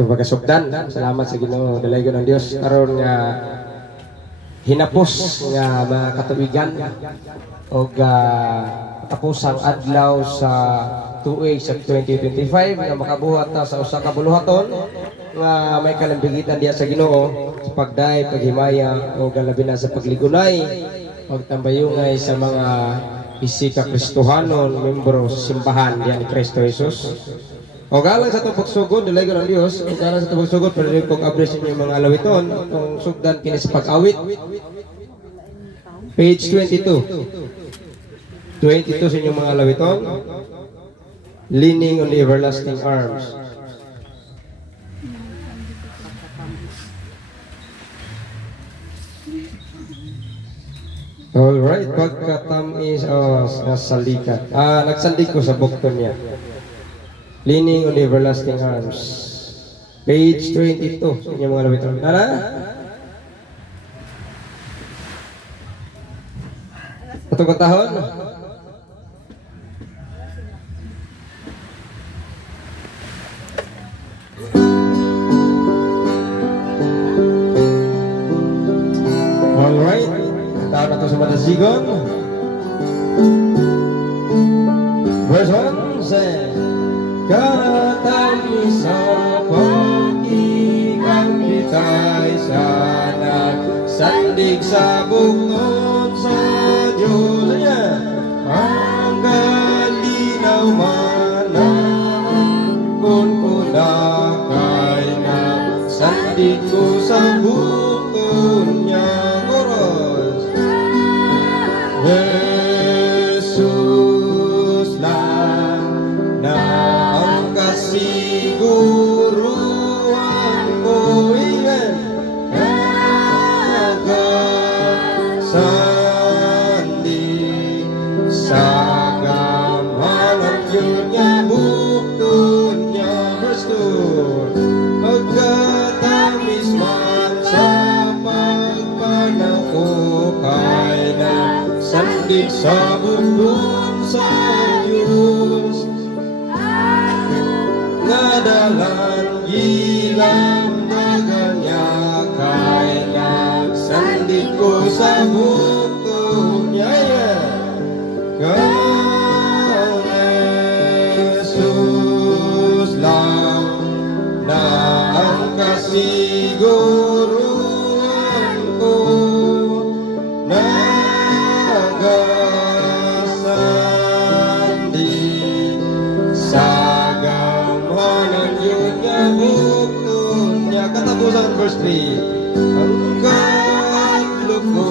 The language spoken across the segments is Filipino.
Ito pagkasugdan. Salamat sa Ginoo, dalaygon ng Dios karon nga hinapos nga mga katuigan og tapos ang adlaw sa tuig sa 2025 nga makabuhat ta sa usa ka buluhaton nga may kalambigitan diya sa Ginoo sa pagday, paghimaya o labi na sa pagligunay, pagtambayungay sa mga bisika Kristohanon, membro sa simbahan diyan ni Kristo Jesus. O galang sa itong pagsugod, dalaygon ng Diyos, o galang sa itong pagsugod, pero rin kong abres ninyo mga alawiton, kung sugdan kinis pag-awit. Page 22. 22 sa inyong mga alawiton. Leaning on the everlasting arms. Alright, pagkatamis, nasalikat. Nagsandig ko sa bukton niya. Leaning on the everlasting arms. Page 22. Yung mga labitan. Nara? Ito katahon? Alright. Katahon na ito sa Madasigon. Verse 1 says, katamis sa pag-ikang bitay sa nagsandig sa bukod sa Diyos niya. Ang kalinaw manang kung kunakay na sandig ko sa bukod niya. Koros Jesus lang na siguruan ko iyan nagasandi sa gamalang yun niya bukod niya. Verse 2, pagkatamis man sa pagpanaw ko kay na sandig sa bukod sa Diyos nadalan ilang naganya kay nagsandig ko sa bukod niya. Kang Jesus lang na ang kasiguruan ko nagasandi sa katapusan verse 3. Ang katlo ko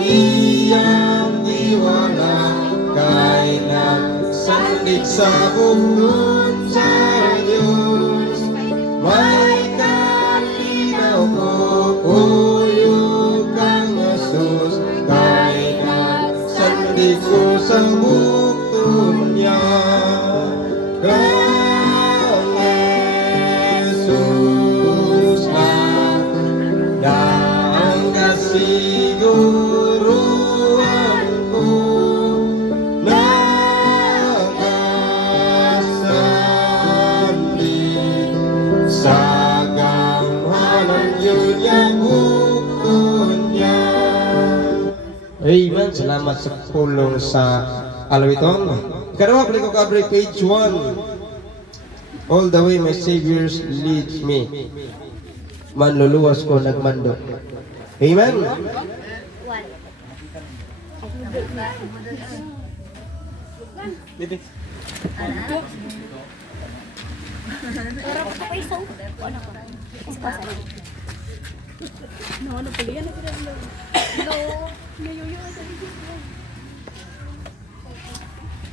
iyang iwala kay nagsandig sa bukod sa Diyos. May kalinaw ko uyog kang Jesus kay nagsandig ko sa bukod niya. Siguruan ko nagasandi sa gamalang yun yung bukod niya. Amen. Salamat sa pulong sa alawiton. Karawa pala ko kabre page 1. All the way my Savior leads me. Manluluwas ko nagmando. Amen.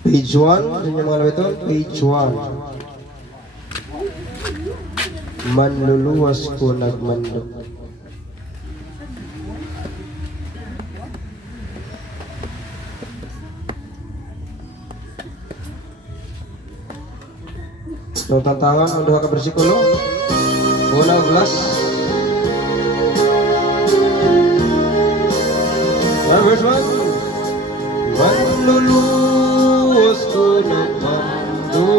Page 1, yung mga lawiton, page 1. Manluluwas ko nagmando. So, tantawan ang duha ka bersikulo. Una, verse 1. Manluluwas ko ng mando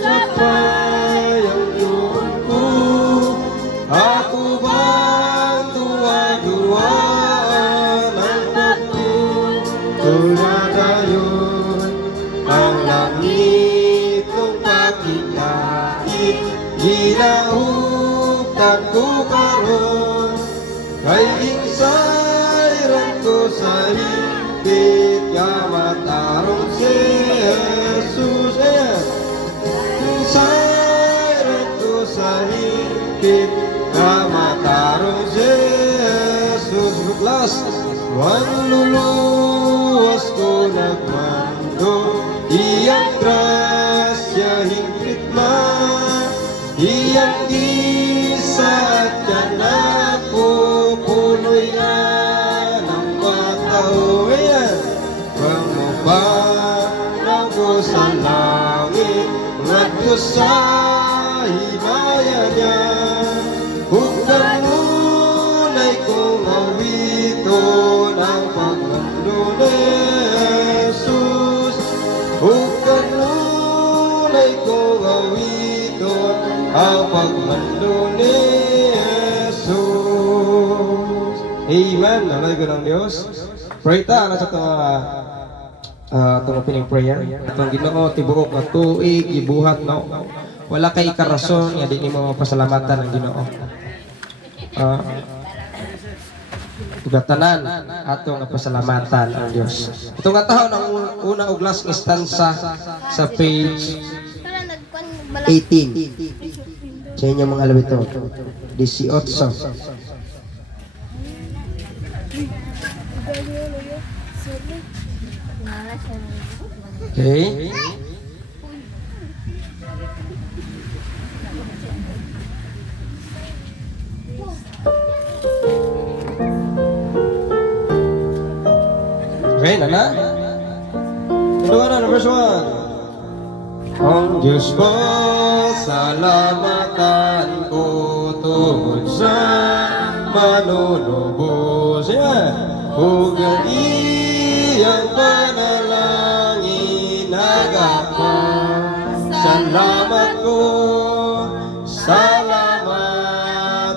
sa payang yun ko ginahuktan ko karon, kay insayran ko sa higpit nga matarong si Jesus. Insayran ko sa higpit nga matarong si Jesus. Buklas, manluluwas ko nagmando, iyang grasya higpit man, iyang isa at yan ako punoy ng matao. Ayan, pangubang ko sa langit, ngadto sa himaya niya, kung kanunay kong awiton ang pagmando ni Jesus, kung kanunay kong awiton ang pagmando ni Jesus. Amen. Nalay ko ng Diyos. Pray ta na sa itong opening prayer. Itong Ginoo tibuok nga tuig ibuhat no. Wala kay ikarason nga di nimo mapasalamatan ang Ginoo. Tugatanan atong pasalamatan ang Dios. Itong taon ang una og last stanza sa page 18. Sa inyo mga alawito. 18. Okay. Okay, Nana? Dua na, number 1. Ang Diyos ko, salamatan ko tungkol sa manunubos. Huwag ang iyang panalangin nagapa. Salamat ko, salamat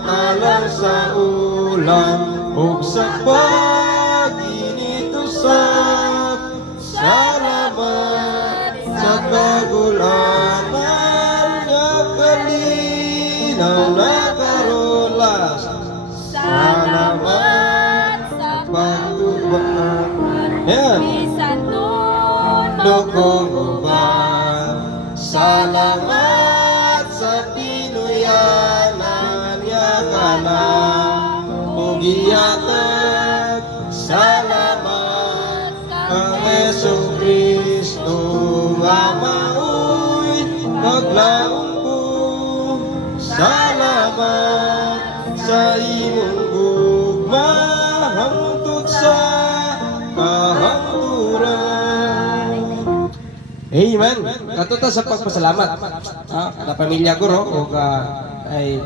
alang sa ulan ug sa pag-initusak. Salamat sa kagulanan nga kalinaw na karolas. Salamat sa pagtubang. Yan. Dukong uban. Salamat sa pinuyanan niya ka na ugiyatag. Salamat kang Hesus Kristo nga maoy maglaong ko. Salamat sa imong gugma hangtod sa kahangturan. Amen. Katuta sa pagpasalamat. Kada pamilya ko ro o ay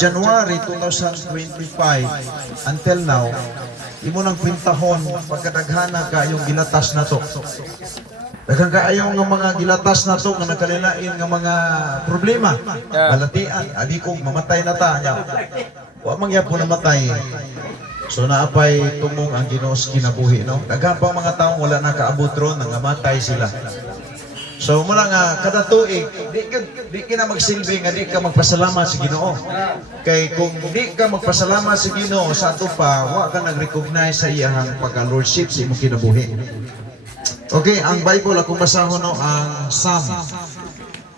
January 2025 until now, imo nang pintahon pagkadaghana ka yung gilatas na to. Daghang kaayo nga mga gilatas na to nga nagkalilain nga mga problema. Balatian, adi kong mamatay na ta nya. Wa man gyapon namatay. So naapay tumong ang Ginoo sa kinabuhi, no? Daghang pang mga tawo wala nakaabot ron nga matay sila. So mula nga kada tuig di ka na magsilbi nga di ka magpasalamat sa Ginoo. Kay kung di ka magpasalamat sa Ginoo sa ato pa, wa ka nag-recognize sa iyang pagka-lordship sa imong kinabuhi. Okay, ang Bible akong basahon no ang Psalm.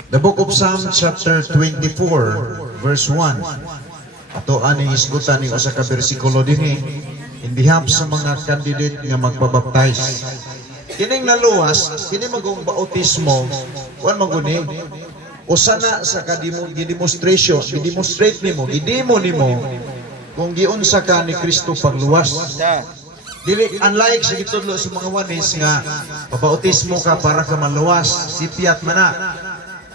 The book of Psalm chapter 24 verse 1. Ato ani isgutan ni usa ka bersikulo dinhi in behalf sa mga candidate nga magpabaptize. Kining naluwas, kini magong bautismo, wan maguni. Usa na sa demonstration, i-demonstrate nimo, i-demo nimo kung giunsa ka ni Kristo pagluwas. Dili unlike sa gitudlo sa mga wanis nga pabautismo ka para ka maluwas, sipiat man na.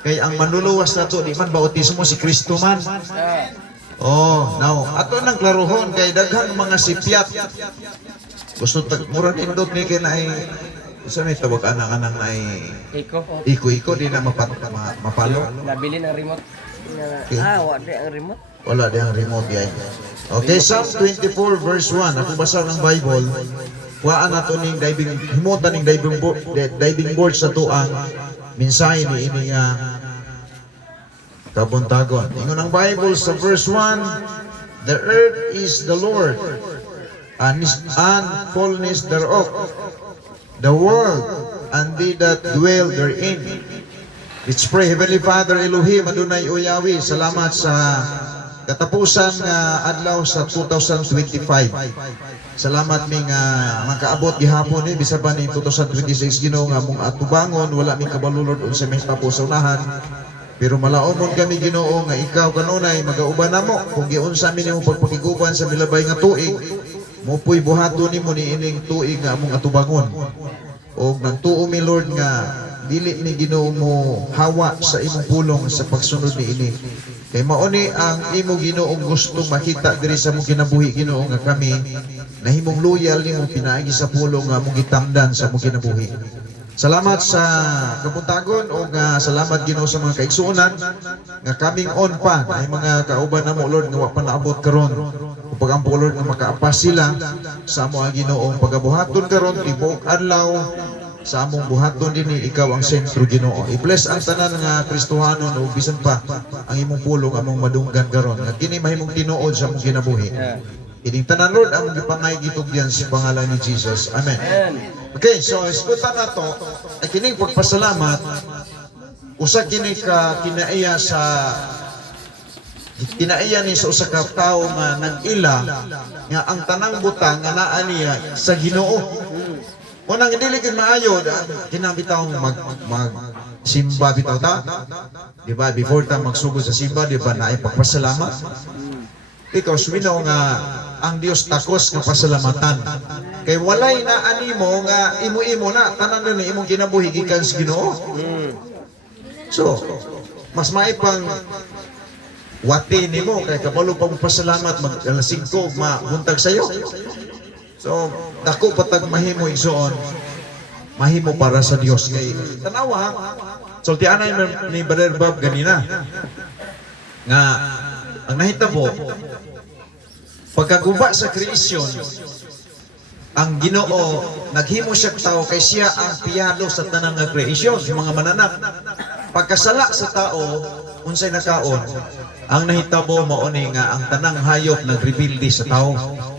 Kay ang manluluwas nato di man bautismo si Kristo man. Oh, now ato nang klarohon kay daghang mga sipiat. Gusto murag indot ni kay naay sa may tawag anang ay iko di na mapalo. Nabili ng remote. Okay. Wala ang remote. Wala di ang remote yan. Okay, Psalm 24 verse 1. Ako basa ng Bible. Waan nato ning himutan ning diving board sa tuang mensahe ni ini nga kabuntagon. Ingon ang Bible sa verse 1, the earth is the Lord and fullness thereof, the world and they that dwell therein. Let's pray. Heavenly Father, Elohim, Adonai o Yahweh, salamat sa katapusan nga adlaw sa 2025. Salamat mi nga makaabot gihapon ni bisan ni 2026 Ginoo nga mong atubangon wala mi kabalulod unsa may tapos sa unahan. Pero malaomon kami Ginoo nga ikaw kanunay magauban namo kung giunsa mi nimo pagpakiguban sa milabay nga tuig. Mopoy buhaton nimo ni ining tuig nga among atubangon. Og nagtuo mi Lord nga dili ni Ginoo mo hawa sa imong pulong sa pagsunod ni ini. Kay mao ni ang imo Ginoong gusto makita diri sa mong kinabuhi Ginoo nga kami nahimong loyal nimo pinaagi sa pulong nga mong gitangdan sa mong kinabuhi. Salamat sa kabuntagon o salamat Ginoo sa mga kaigsuonan nga kaming on pa ay mga kauban namo Lord nga wa pa naabot karon. Upag ang Lord nga makaapas sila sa amo ang Ginoong pagabuhaton karon tibuok adlaw sa among buhaton dinhi ikaw ang sentro Ginoo. I-bless ang tanan nga Kristohanon o bisan pa ang imong pulong among madunggan karon nga kini mahimong tinuod sa among kinabuhi. Ining tanan Lord ang gipangay gitugyan sa pangalan ni Jesus. Amen. Okay, so iskutan nato ay kining pagpasalamat usa kini ka kinaiya ni sa usa ka tawo nga nag-ila nga ang tanang butang nga naa niya sa Ginoo. Unang dili gid maayo kinabitaw mag simba bitaw ta. Di ba before ta magsugod sa simba di ba naay pagpasalamat? Because we know nga ang Dios takos nga pasalamatan. Kay walay na animo nga imo-imo na tanan ni imong kinabuhi gikan sa Ginoo. So, mas maipang wati nimo kay kabalo pa mo pasalamat mag alas 5 mabuntag sayo. So, dako patag mahimo igsoon, mahimo para sa Dios kay tanawa. Sultianay ni Brother Bob ganina nga ang nahitabo pagkaguba sa kreasyon ang Ginoo naghimo siya tao kay siya ang piyado sa tanang nga kreasyon, sa mga mananak. Pagkasala sa tao unsay nakaon ang nahitabo mao ni nga ang tanang hayop nagrebildi sa tao.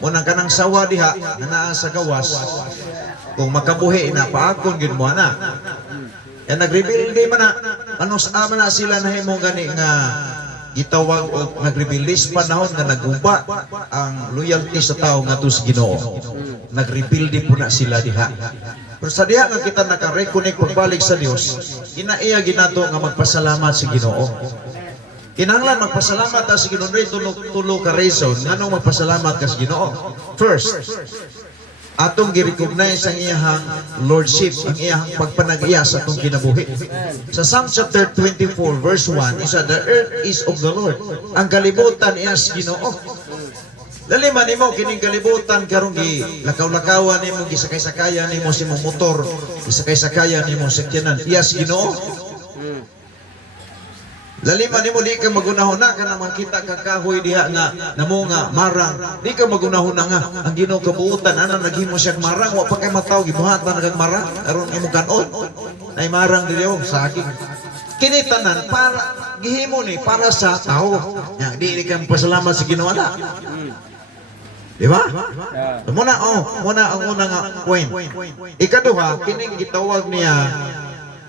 Unang kanang sawa diha nga naa sa gawas kung makabuhi na paakon gyud mo ana. Yan nagrebildi man na anos ama na sila nahimo gani nga gitawag og nagrebildi panahon nga naguba ang loyalty sa tao ngadto sa Ginoo. Nagrebildi po na sila diha. Pero sa diha nga kita naka-reconnect pagbalik sa Dios, ginaiya ginato nga magpasalamat sa Ginoo. Kinahanglan magpasalamat ta sa Ginoo tulo ka reason nganong magpasalamat ka sa Ginoo. First, atong gi-recognize ang iyahang lordship, ang iyahang pagpanag-iya sa atong kinabuhi. Sa Psalm chapter 24 verse 1, isa, the earth is of the Lord. Ang kalibutan iyas Ginoo. Laliman nimo kining kalibutan karong gi lakaw-lakawan nimo, gisakay-sakayan nimo sa imong motor, gisakay-sakayan nimo sa sakyanan, iyas Ginoo. Laliman nimo di ka magunahon na kana makita ka kahoy diha nga namunga marang, di ka magunahon na nga ang Ginoo kabuutan ana naghimo siya marang, wa pa kay mataw gibuhatan kag marang aron imo kanon ay marang dili sa akin. Kini tanan para gihimo ni para sa tao. Ya, di ka pasalamat sa Ginoo ana. Di ba? Muna ang una nga point. Ikaduha, kining gitawag niya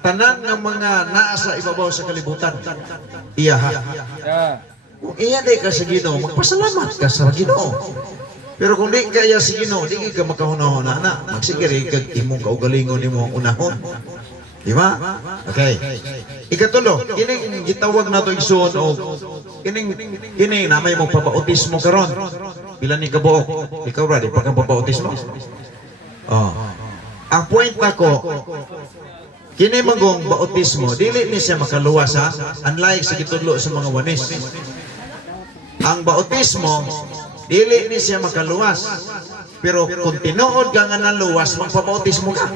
tanan ng mga naa sa ibabaw sa kalibutan. Iyaha. Kung iya di ka sa Ginoo, magpasalamat ka sa Ginoo. Pero kung di kaya sa Ginoo, di ka makahunahon na magsigiri kag imong kaugalingon nimo ang unahon. Di ba? Okay. Ikatulo, kining gitawag nato igsoon og kining namay mo pabautismo karon. Pila ni kabuok? Ikaw ra di pa kang pabautismo? Oh. Ang point nako, kini magong bautismo, dili ni siya makaluwas ha, unlike sa gitudlo sa mga wanis. Ang bautismo, dili ni siya makaluwas. Pero kung tinuod ka nga naluwas, magpabautismo ka.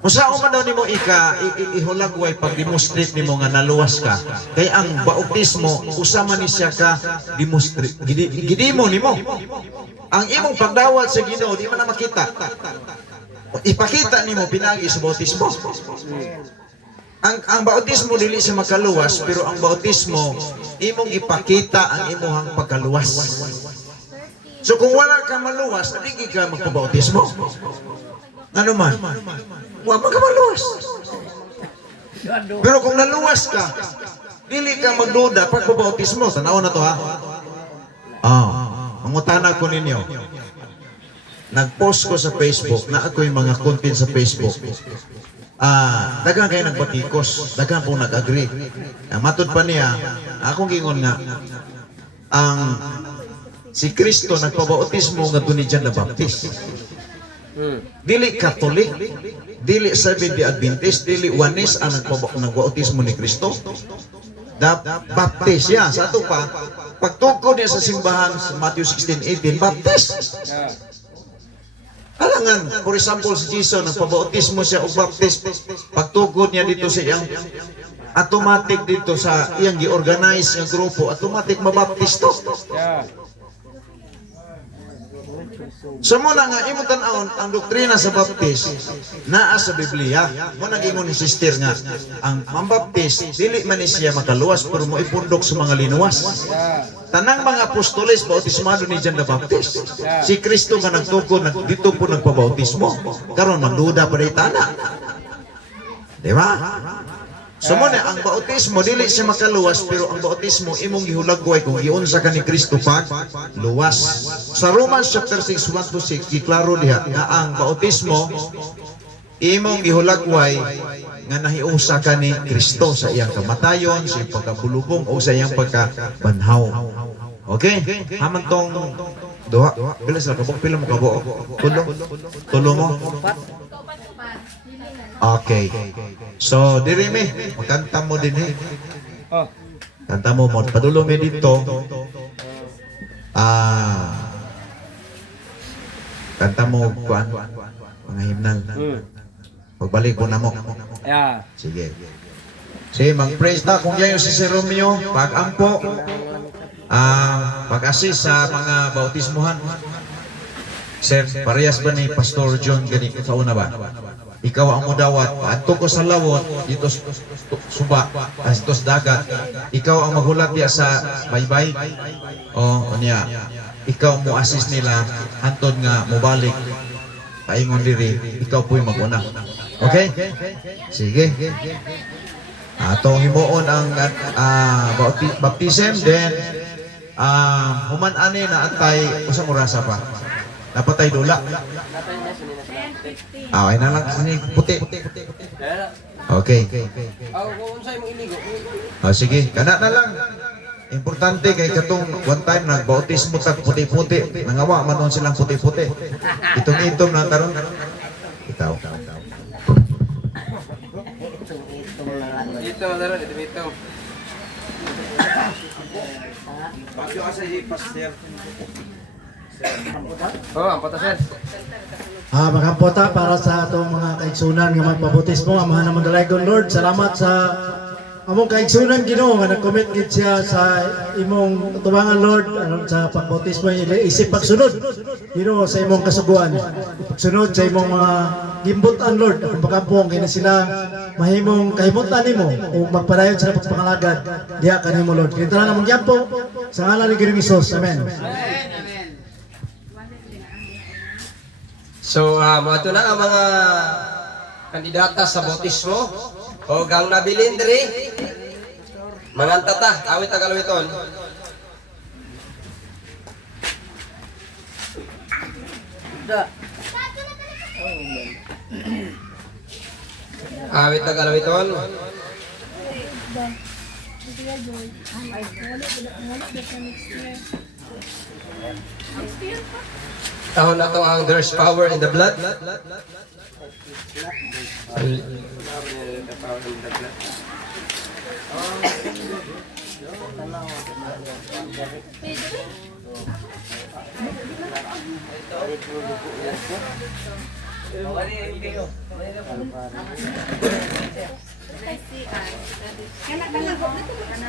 Kung saan man daw nimo ihulagway pag demonstrate nimo nga naluwas ka, kay ang bautismo usama ni siya ka demonstrate gidimo nimo. Ang imong pagdawat sa Ginoo di man na makita. Ipakita nimo pinagi sa bautismo. Ang bautismo dili sa makaluwas, pero ang bautismo imong ipakita ang imong pagkaluwas. So kung wala ka maluwas, di ka magpabautismo. Ano man? Wa magkamaluwas. Pero kung naluwas ka, dili ka magduda pagpabautismo. Tanaw na to ha. Mangutana ko ninyo. Nag-post ko sa Facebook na ako'y mga content sa Facebook. Daghang kayo nagbatikos, daghang po nag-agree. Matod pa niya, akong gingon nga, ang si Kristo nagpabautismo nga doon ni John the Baptist. Dili Katolik, dili Seventh-day Adventist, dili Wanis ang nagbautismo ni Kristo. Baptist siya. Sa ito pa, pagtukod niya sa simbahan sa Matthew 16:18, Baptist. Alangan, for example, si Jesus, nagpabautismo siya o Baptist, pagtukod niya dito sa iyang automatic dito sa iyang gi-organize ng grupo, automatic mabaptisto. So muna nga, imo tan-awon ang doktrina sa Baptist naa sa Biblia. Mo nagingon ni sister nga, ang Baptist dili man ni siya makaluwas pero mo ipundok sa mga linuwas. Tanang mga apostoles bautismado ni John the Baptist. Si Kristo nga nagtukod dito po nagpabautismo. Karon magduda pa day tana. Di ba? So muna, ang bautismo, dili siya makaluwas, pero ang bautismo, imong gihulagway kung giunsa ka ni Kristo pag luwas. Sa Romans chapter 6, 1-6, giklaro diha nga ang bautismo, imong gihulagway nga nahiusa ka ni Kristo sa iyang kamatayon, sa iyang pagkabulubong, o sa iyang pagkabanhaw. Okay? Haman tong duha. Bilas na kabuk, pila mo kabuok? Tulo mo? Okay. So, diri mi, magkanta mo din eh. Kanta mo mo. Padulo mi dito. Kanta mo kuan mga himnal. Pagbalik ko na mo. Sige. Sige, mag-praise na kung yayo si Sir Romeo. Pag-ampo. Pag-assist sa mga bautismuhan. Sir, parehas ba ni Pastor John gani kauna ba? Ikaw ang mudawat, adto ko sa lawon dito suba, dito sa dagat. Ikaw ang maghulat diya sa baybay. Niya. Ikaw mo assist nila antod nga mobalik. Paingon diri, ikaw po'y maguna. Okay? Sige. Atong himuon ang baptism, then human ani na antay usang orasa pa. Napatay dula. Okay na lang sini puti. Okay. Sige, kana na lang. Importante kay katong one time nagbautismo tag puti-puti, nangawa man nun silang puti-puti. Itom-itom na karon. Itaw. Dito, laro, dito. Bagyo ka sa pastor. Oh, ang patasan. Magampota para sa atong mga kaigsunan nga magpabutismo. Amahan naman dalaygon Lord. Salamat sa among kaigsunan Ginoo nga nag-commit gid siya sa imong tubangan Lord sa pagbautismo isip pagsunod Ginoo sa imong kasuguan. Pagsunod sa imong mga gimbutan Lord. Ang pagampong kay na sila mahimong kahimutan nimo o magpadayon sila pagpangalagad diha kanimo Lord. Kita na namang gyampo sa ngalan ni Ginoong Hesus. Amen. So, mato na ang mga kandidata sa bautismo. O gang nabilin diri. Manganta ta, awit tagalawiton. Awit tagalawiton. Tahon na to ang there's power in the blood.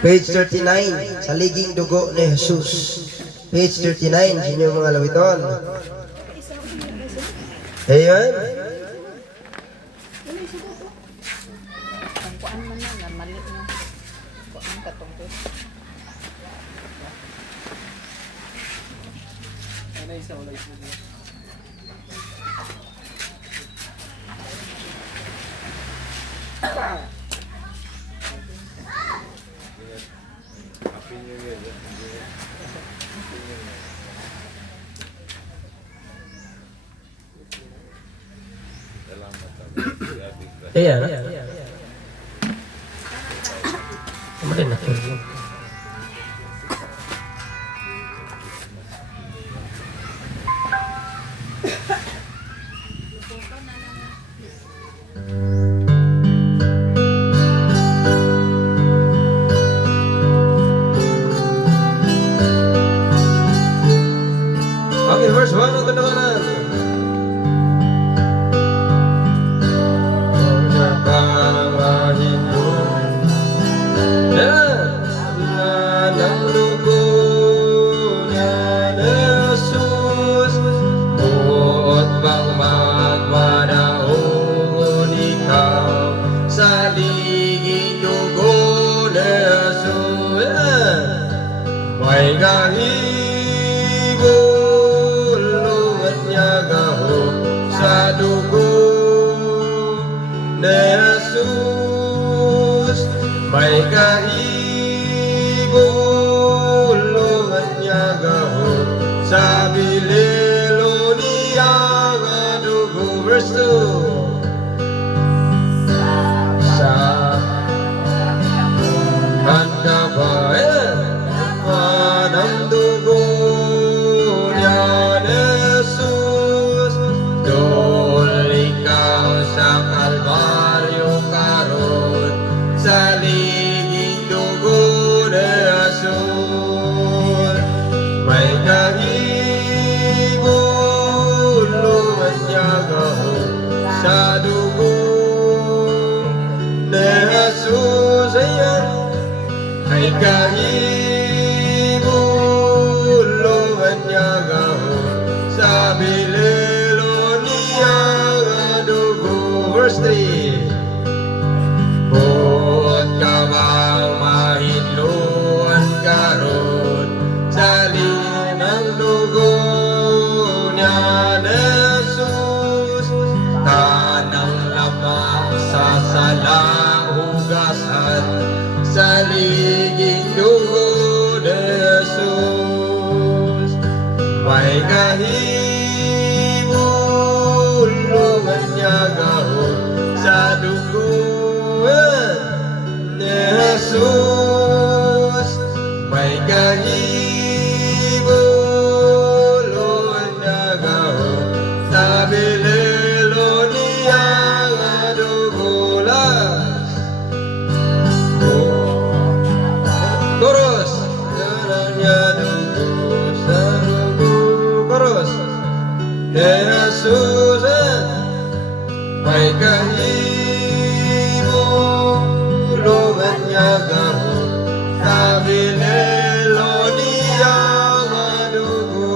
Page 39, sa liging dugo ni Jesus. Page 39, sino yung mga lawiton? Ayan. Ayan. Kemarin na. Okay, verse 1 ang kanawanan. May kahibol luwat niya gaho sa dugo ni Jesus. May kahibol luwat niya gaho sa bililo niya nga dugo. Verse 2. Sa hankabayan ang dugo niya ni Jesus. Doon ikaw sa Kalbaryo karon sa liging dugo ni Jesus. May kahibol luwat niya gaho sa dugo ni Jesus. Ayan. May kahibol luwat niya gaho sa bililo niya nga dugo. Verse 3. Buot ka bang mahidloan karon sa linang dugo niya ni Jesus. Tanang lamak sa sala hugasan sa liging dugo ni Jesus. May kahibol luwat niya gaho sa dugo ni Jesus. May May kahimo Lugan niya gahon Sa hinelo niya madugo.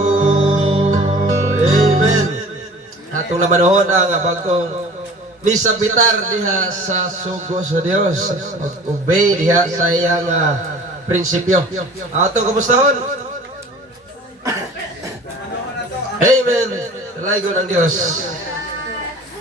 Amen. Atong lamanhon ang bagong misa bitar diha sa sugo sa Dios. Obey diha sa iyang prinsipyo. Atong kumustahon. Amen. Dalagon ang Dios.